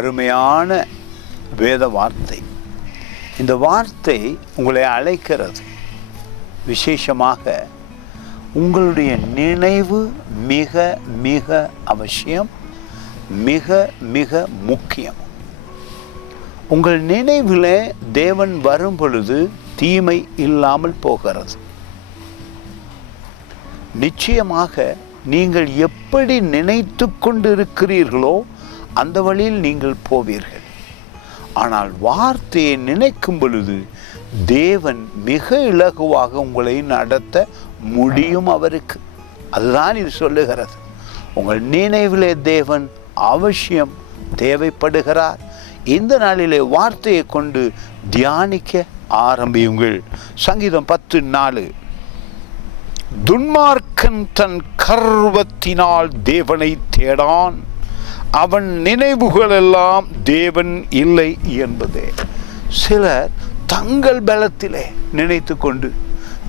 அருமையான வேத வார்த்தை. இந்த வார்த்தை உங்களை அழைக்கிறது. விசேஷமாக உங்களுடைய நினைவு மிக மிக அவசியம், மிக மிக முக்கியம். உங்கள் நினைவில் தேவன் வரும் பொழுது தீமை இல்லாமல் போகிறது. நிச்சயமாக நீங்கள் எப்படி நினைத்து கொண்டிருக்கிறீர்களோ அந்த வழியில் நீங்கள் போவீர்கள். ஆனால் வார்த்தையை நினைக்கும் பொழுது தேவன் மிக இலகுவாக உங்களை நடத்த முடியும் அவருக்கு. அதுதான் இது சொல்லுகிறது. உங்கள் நினைவிலே தேவன் அவசியம் தேவைப்படுகிறார். இந்த நாளிலே வார்த்தையை கொண்டு தியானிக்க ஆரம்பியுங்கள். சங்கீதம் 10:4. துன்மார்க்கன் தன் கர்வத்தினால் தேவனை தேடான், அவன் நினைவுகளெல்லாம் தேவன் இல்லை என்பதே. சிலர் தங்கள் பலத்திலே நினைத்து கொண்டு,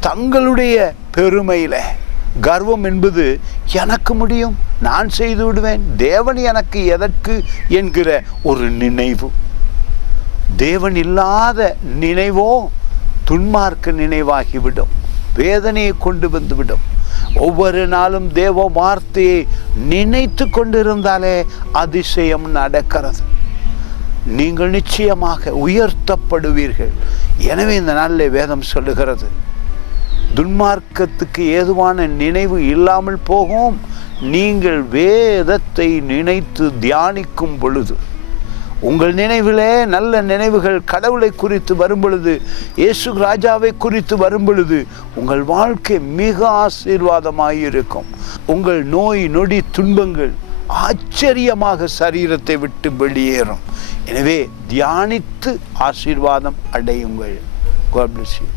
தங்களுடைய பெருமையில, கர்வம் என்பது எனக்கு முடியும், நான் செய்து விடுவேன், தேவன் எனக்கு எதற்கு என்கிற ஒரு நினைவு. தேவன் இல்லாத நினைவோ துன்மார்க்க நினைவாகிவிடும், வேதனையை கொண்டு வந்துவிடும். ஒவ்வொரு நாளும் தேவ வார்த்தையை நினைத்து கொண்டிருந்தாலே அதிசயம் நடக்கிறது. நீங்கள் நிச்சயமாக உயர்த்தப்படுவீர்கள். எனவே இந்த நாளில் வேதம் சொல்லுகிறது, துன்மார்க்கத்துக்கு ஏதுவான நினைவு இல்லாமல் போகும். நீங்கள் வேதத்தை நினைத்து தியானிக்கும் பொழுது, உங்கள் நினைவிலே நல்ல நினைவுகள் கடவுளை குறித்து வரும் பொழுது, இயேசு ராஜாவை குறித்து வரும் பொழுது, உங்கள் வாழ்க்கை மிக ஆசீர்வாதமாயிருக்கும். உங்கள் நோய் நொடி துன்பங்கள் ஆச்சரியமாக சரீரத்தை விட்டு வெளியேறும். எனவே தியானித்து ஆசீர்வாதம் அடையுங்கள். God bless you.